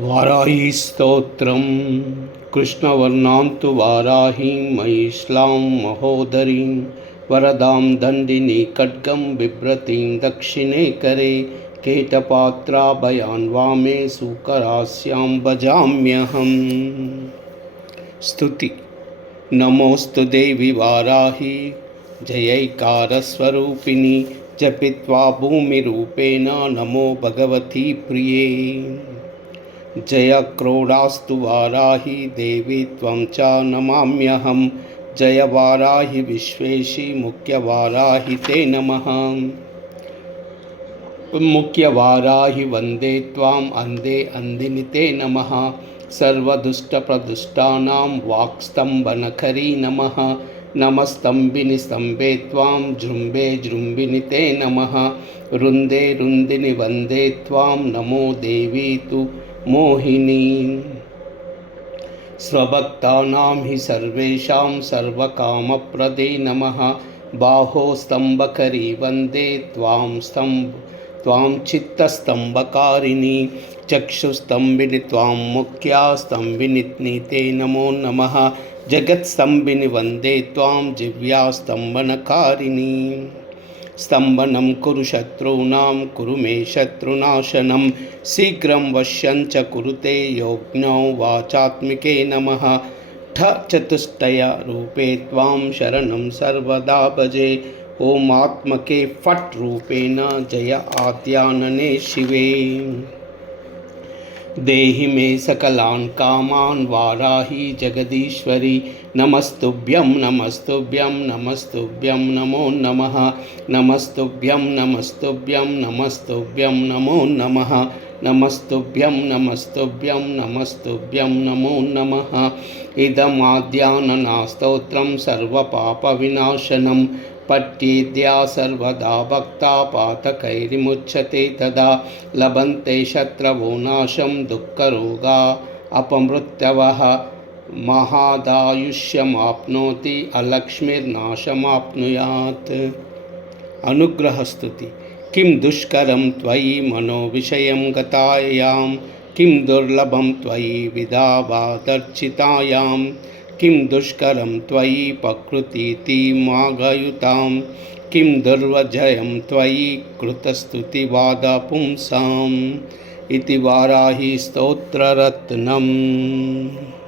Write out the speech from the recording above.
वाराही स्तोत्रम कृष्णवर्णांतु वाराही महिष्लां महोदरीं वरदां दंडिनी खड्गं बिभ्रतीं दक्षिणे करे केटपात्राभयान् वामे सूकरास्यां भजाम्यहम्। स्तुति। नमोस्तु देवी वाराही जयैकारस्वरूपिणी जपित्वा भूमिरूपेण नमो भगवती प्रिये। जय क्रोडास्तु वाराही देवी त्वं च नमाम्यहं। जय वाराही विश्वेशी मुख्यवाराही ते नमः। मुख्यवाराही वन्दे त्वाम् अन्धे अन्धिनि ते नमः। सर्वदुष्टप्रदुष्टानां वाक्स्तम्भनकरी नमः। नमस्तम्भिनि स्तम्भे त्वां जृम्भे जृम्भिनि ते नमः। रुन्दे रुन्दिनि वन्दे त्वां नमो देवी तु मोहिनी। स्वभक्तानां हि सर्वेषां सर्वकामप्रदे नमः। बाहो स्तम्भकरी वन्दे त्वां चित्तस्तम्भकारिणी। चक्षुस्तम्भिनि त्वां मुख्या स्तम्भिनि ते नमो नमः। जगत्स्तम्भिनि वन्दे त्वां जिह्वास्तम्भनकारिणी। स्तम्भनं कुरु शत्रूणां कुरु मे शत्रुनाशनं। शीघ्रं वश्यं च कुरुते योग्नौ वाचात्मिके नमः। ठ चतुष्टय रूपे त्वां शरणं सर्वदा भजे। ओमात्मके फट् रूपेण जय आद्यानने शिवे। देहि मे सकलान् कामान् वाराही जगदीश्वरी। नमस्तुभ्यं नमस्तुभ्यं नमस्तुभ्यं नमो नमः। नमस्तुभ्यं नमस्तुभ्यं नमस्तुभ्यं नमो नमः। नमस्तुभ्यं नमस्तुभ्यं नमस्तुभ्यं नमो नमः। इदमाद्याननास्तोत्रं सर्वपापविनाशनं। पठ्येद्या सर्वदा भक्ता पातकैर्मुच्यते तदा। लभन्ते शत्रवो नाशं दुःखरोगा अपमृत्यवः। महादायुष्यमाप्नोति अलक्ष्मीर्नाशमाप्नुयात्। अनुग्रहस्तुति। किं दुष्करं त्वयि मनोविषयं गतायां। किं दुर्लभं त्वयि विधावादर्चितायां। किं दुष्करं त्वयि प्रकृतिमागयुतां। किं दुर्वजयं त्वयि कृतस्तुतिवादपुंसाम्। इति वाराही स्तोत्ररत्नम्।